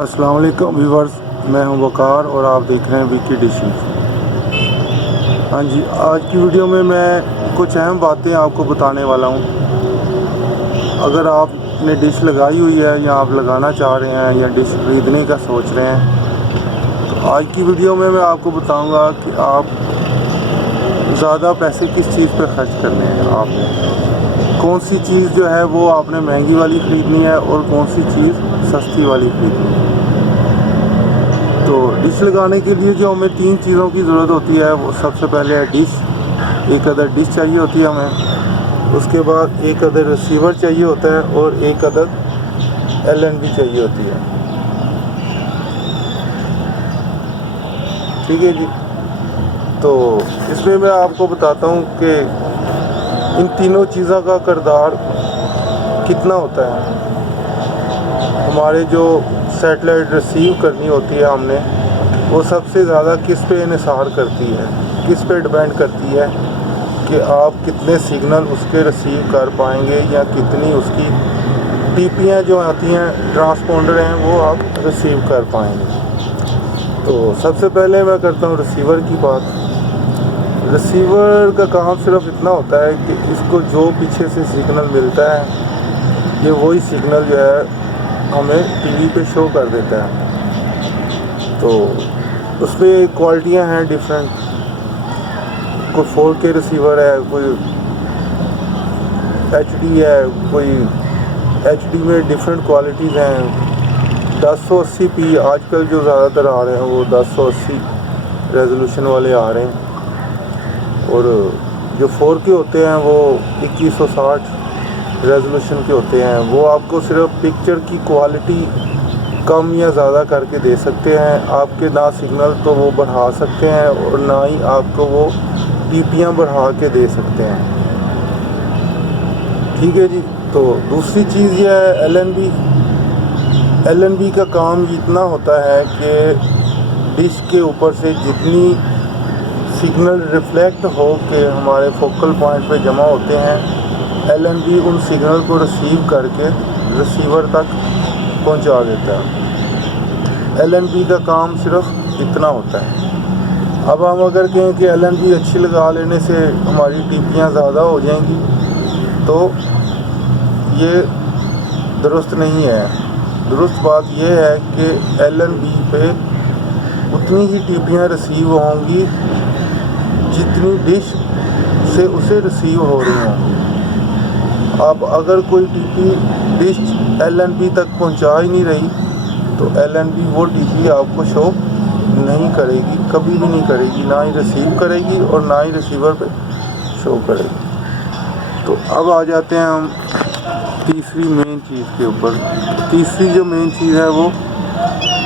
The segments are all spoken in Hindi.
अस्सलाम वालेकुम व्यूवर्स, मैं हूं वकार और आप देख रहे हैं वीकी डिशेस। हाँ जी, आज की वीडियो में मैं कुछ अहम बातें आपको बताने वाला हूं। अगर आपने डिश लगाई हुई है या आप लगाना चाह रहे हैं या डिश खरीदने का सोच रहे हैं, तो आज की वीडियो में मैं आपको बताऊंगा कि आप ज़्यादा पैसे किस चीज़ पर खर्च करने हैं। आपने कौन सी चीज़ जो है वो आपने महंगी वाली ख़रीदनी है और कौन सी चीज़ सस्ती वाली ख़रीदनी है। तो डिश लगाने के लिए जो हमें 3 चीज़ों की ज़रूरत होती है, वो सबसे पहले है डिश। एक अदर डिश चाहिए होती है हमें। उसके बाद एक अदर रिसीवर चाहिए होता है और एक अदर LNB चाहिए होती है। ठीक है जी। तो इसमें मैं आपको बताता हूँ कि इन तीनों चीज़ों का किरदार कितना होता है। हमारे जो सैटेलाइट रिसीव करनी होती है हमने, वो सबसे ज़्यादा किस पे इन्हिसार करती है, किस पे डिपेंड करती है कि आप कितने सिग्नल उसके रिसीव कर पाएंगे या कितनी उसकी टीपियाँ जो आती हैं, ट्रांसपोंडर हैं, वो आप रिसीव कर पाएंगे। तो सबसे पहले मैं करता हूँ रिसीवर की बात। रिसीवर का काम सिर्फ इतना होता है कि इसको जो पीछे से सिग्नल मिलता है, ये वही सिग्नल जो है हमें टीवी पे शो कर देता है। तो उसमें क्वालिटियाँ हैं डिफरेंट। कोई 4K रिसीवर है, कोई HD है, कोई HD में डिफरेंट क्वालिटीज़ हैं। 1080p आजकल जो ज़्यादातर आ रहे हैं वो 1080 रेजोल्यूशन वाले आ रहे हैं, और जो 4K होते हैं वो 2160 रेजोल्यूशन के होते हैं। वो आपको सिर्फ पिक्चर की क्वालिटी कम या ज़्यादा करके दे सकते हैं। आपके ना सिग्नल तो वो बढ़ा सकते हैं और ना ही आपको वो टीपियाँ बढ़ा के दे सकते हैं। ठीक है जी। तो दूसरी चीज़ ये है LNB। LNB का काम इतना होता है कि डिश के ऊपर से जितनी सिग्नल रिफ्लेक्ट हो के हमारे फोकल पॉइंट पे जमा होते हैं, LNB उन सिग्नल को रिसीव करके रिसीवर तक पहुंचा देता है। LNB का काम सिर्फ इतना होता है। अब हम अगर कहें कि LNB अच्छी लगा लेने से हमारी टीपियाँ ज़्यादा हो जाएंगी, तो ये दुरुस्त नहीं है। दुरुस्त बात यह है कि LNB पे उतनी ही टीपियाँ रिसीव होंगी जितनी डिश से उसे रिसीव हो रही होंगी। अब अगर कोई टीपी डिश LNB तक पहुंचा ही नहीं रही, तो LNB वो टीपी आपको शो नहीं करेगी, कभी भी नहीं करेगी, ना ही रिसीव करेगी और ना ही रिसीवर पे शो करेगी। तो अब आ जाते हैं हम तीसरी मेन चीज़ के ऊपर। तीसरी जो मेन चीज़ है वो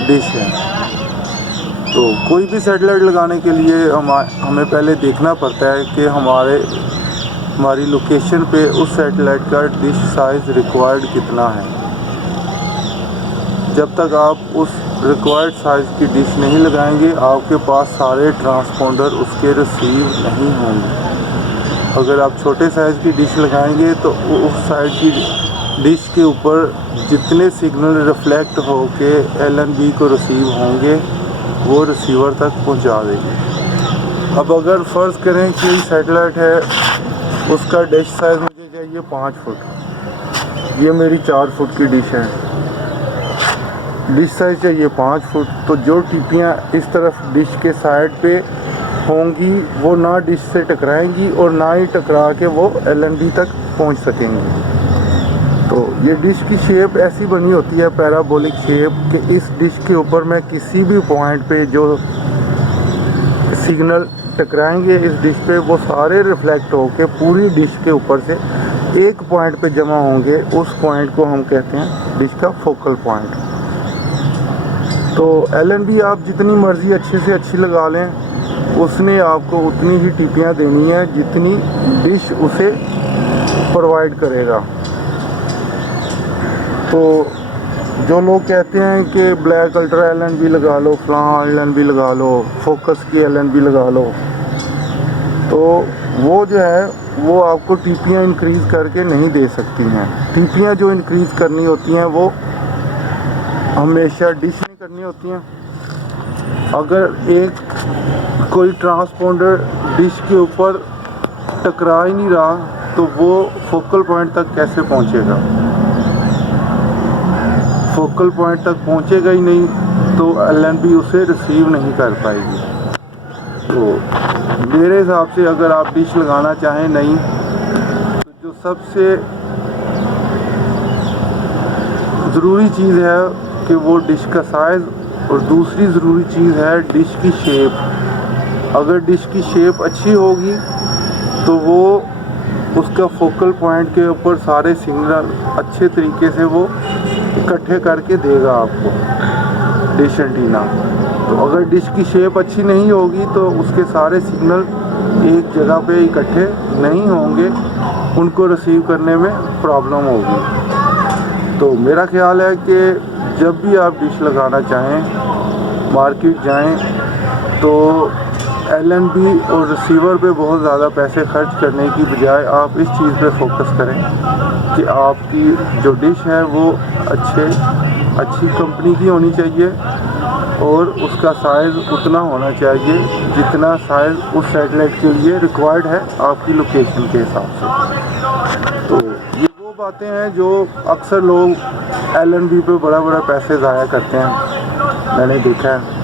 डिश है। तो कोई भी सैटेलाइट लगाने के लिए हमें पहले देखना पड़ता है कि हमारी लोकेशन पे उस सैटेलाइट का डिश साइज़ रिक्वायर्ड कितना है। जब तक आप उस रिक्वायर्ड साइज़ की डिश नहीं लगाएंगे, आपके पास सारे ट्रांसपोंडर उसके रिसीव नहीं होंगे। अगर आप छोटे साइज़ की डिश लगाएंगे तो उस साइड की डिश के ऊपर जितने सिग्नल रिफ्लेक्ट हो के LNB को रिसीव होंगे, वो रिसीवर तक पहुंचा देंगे। अब अगर फ़र्ज़ करें कि सैटेलाइट है, उसका डिश साइज़ मुझे चाहिए 5 फुट, ये मेरी 4 फुट की डिश है। डिश साइज़ चाहिए 5 फुट, तो जो टीपियाँ इस तरफ डिश के साइड पे होंगी वो ना डिश से टकराएंगी और ना ही टकरा के वो LNB तक पहुंच सकेंगी। तो ये डिश की शेप ऐसी बनी होती है, पैराबोलिक शेप, कि इस डिश के ऊपर मैं किसी भी पॉइंट पे जो सिग्नल टकराएंगे इस डिश पे, वो सारे रिफ्लेक्ट होके पूरी डिश के ऊपर से एक पॉइंट पे जमा होंगे। उस पॉइंट को हम कहते हैं डिश का फोकल पॉइंट। तो LNB आप जितनी मर्ज़ी अच्छे से अच्छी लगा लें, उसने आपको उतनी ही टीपियाँ देनी है जितनी डिश उसे प्रोवाइड करेगा। तो जो लोग कहते हैं कि ब्लैक अल्ट्रा LNB लगा लो, फलां LNB लगा लो, फोकस की LNB लगा लो, तो वो जो है वो आपको टीपियाँ इंक्रीज़ करके नहीं दे सकती हैं। टीपियाँ जो इंक्रीज़ करनी होती हैं वो हमेशा डिश करनी होती हैं। अगर एक कोई ट्रांसपोंडर डिश के ऊपर टकरा ही नहीं रहा तो वो फोकल पॉइंट तक कैसे पहुंचेगा? फोकल पॉइंट तक पहुंचेगा ही नहीं तो LNB उसे रिसीव नहीं कर पाएगी। तो मेरे हिसाब से अगर आप डिश लगाना चाहें नई, तो जो सबसे ज़रूरी चीज़ है कि वो डिश का साइज़, और दूसरी ज़रूरी चीज़ है डिश की शेप। अगर डिश की शेप अच्छी होगी तो वो उसका फोकल पॉइंट के ऊपर सारे सिग्नल अच्छे तरीके से वो इकट्ठे करके देगा आपको डिश एंटीना। तो अगर डिश की शेप अच्छी नहीं होगी तो उसके सारे सिग्नल एक जगह पे इकट्ठे नहीं होंगे, उनको रिसीव करने में प्रॉब्लम होगी। तो मेरा ख्याल है कि जब भी आप डिश लगाना चाहें, मार्केट जाएं, तो LNB और रिसीवर पे बहुत ज़्यादा पैसे खर्च करने की बजाय आप इस चीज़ पे फोकस करें कि आपकी जो डिश है वो अच्छी कंपनी की होनी चाहिए और उसका साइज़ उतना होना चाहिए जितना साइज़ उस सैटेलाइट के लिए रिक्वायर्ड है आपकी लोकेशन के हिसाब से। तो ये वो बातें हैं जो अक्सर लोग LNB पे बड़ा पैसे ज़ाया करते हैं, मैंने देखा है।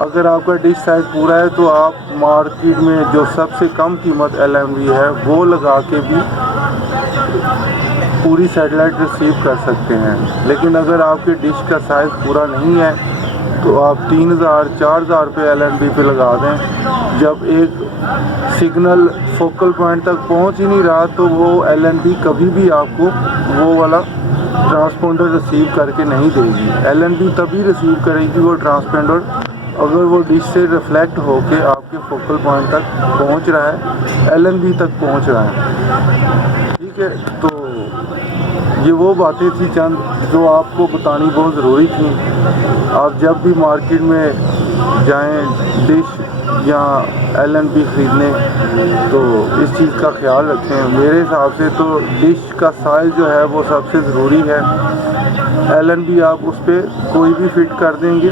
अगर आपका डिश साइज़ पूरा है तो आप मार्केट में जो सबसे कम कीमत LNB है वो लगा के भी पूरी सैटेलाइट रिसीव कर सकते हैं। लेकिन अगर आपके डिश का साइज़ पूरा नहीं है तो आप 3000-4000 रुपये LNB पे लगा दें। जब एक सिग्नल फोकल पॉइंट तक पहुंच ही नहीं रहा तो वो LNB कभी भी आपको वो वाला ट्रांसपोंडर रिसीव करके नहीं देगी। LNB तभी रिसीव करेगी वो ट्रांसपोंडर अगर वो डिश से रिफ्लेक्ट होके आपके फोकल पॉइंट तक पहुंच रहा है, LNB तक पहुंच रहा है। ठीक है, तो ये वो बातें थी चंद जो आपको बतानी बहुत ज़रूरी थी। आप जब भी मार्केट में जाएं डिश या LNB ख़रीदने तो इस चीज़ का ख्याल रखें। मेरे हिसाब से तो डिश का साइज़ जो है वो सबसे ज़रूरी है। LNB आप उस पर कोई भी फिट कर देंगे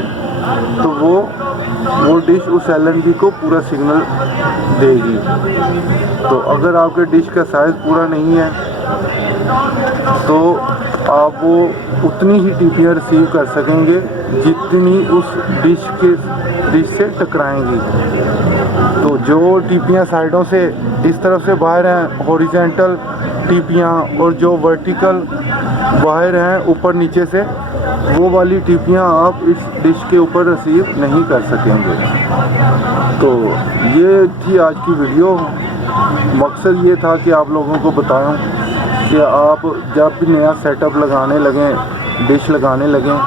तो वो डिश उस LNB को पूरा सिग्नल देगी। तो अगर आपके डिश का साइज़ पूरा नहीं है तो आप वो उतनी ही टीपियाँ रिसीव कर सकेंगे जितनी उस डिश से टकराएंगी। तो जो टीपियाँ साइडों से इस तरफ से बाहर हैं हॉरिजॉन्टल टीपियाँ, और जो वर्टिकल बाहर हैं ऊपर नीचे से, वो वाली टीपियाँ आप इस डिश के ऊपर रिसीव नहीं कर सकेंगे। तो ये थी आज की वीडियो। मकसद ये था कि आप लोगों को बताऊं कि आप जब भी नया सेटअप लगाने लगें, डिश लगाने लगें,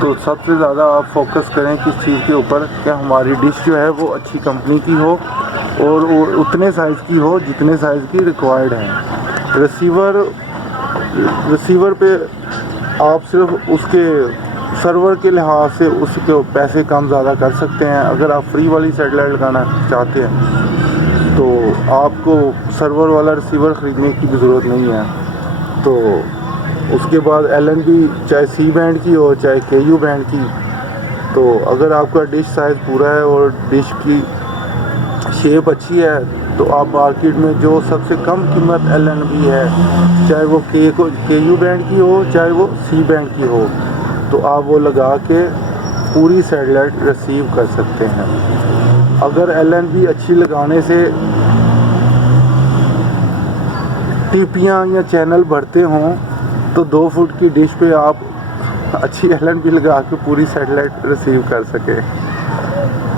तो सबसे ज़्यादा आप फोकस करें किस चीज़ के ऊपर कि हमारी डिश जो है वो अच्छी कंपनी की हो और वो उतने साइज़ की हो जितने साइज़ की रिक्वायर्ड है। रिसीवर पे आप सिर्फ उसके सर्वर के लिहाज से उसके पैसे कम ज़्यादा कर सकते हैं। अगर आप फ्री वाली सैटेलाइट लगाना चाहते हैं तो आपको सर्वर वाला रिसीवर ख़रीदने की भी ज़रूरत नहीं है। तो उसके बाद LNB चाहे C बैंड की हो चाहे KU बैंड की, तो अगर आपका डिश साइज़ पूरा है और डिश की शेप अच्छी है तो आप मार्केट में जो सबसे कम कीमत LNB है, चाहे वो KU बैंड की हो चाहे वो C बैंड की हो, तो आप वो लगा के पूरी सैटेलाइट रिसीव कर सकते हैं। अगर LNB अच्छी लगाने से टीपियाँ या चैनल बढ़ते हों तो 2 फुट की डिश पे आप अच्छी LNB लगा के पूरी सैटेलाइट रिसीव कर सके।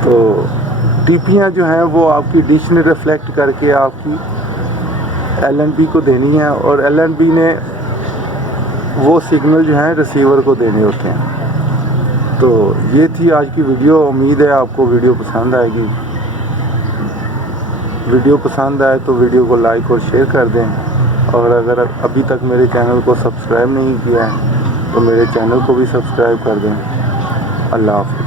तो टीपियाँ जो हैं वो आपकी डिश ने रिफ्लेक्ट करके आपकी LNB को देनी है और LNB ने वो सिग्नल जो हैं रिसीवर को देने होते हैं। तो ये थी आज की वीडियो। उम्मीद है आपको वीडियो पसंद आएगी। वीडियो पसंद आए तो वीडियो को लाइक और शेयर कर दें, और अगर अभी तक मेरे चैनल को सब्सक्राइब नहीं किया है तो मेरे चैनल को भी सब्सक्राइब कर दें। अल्लाह हाफ़िज़।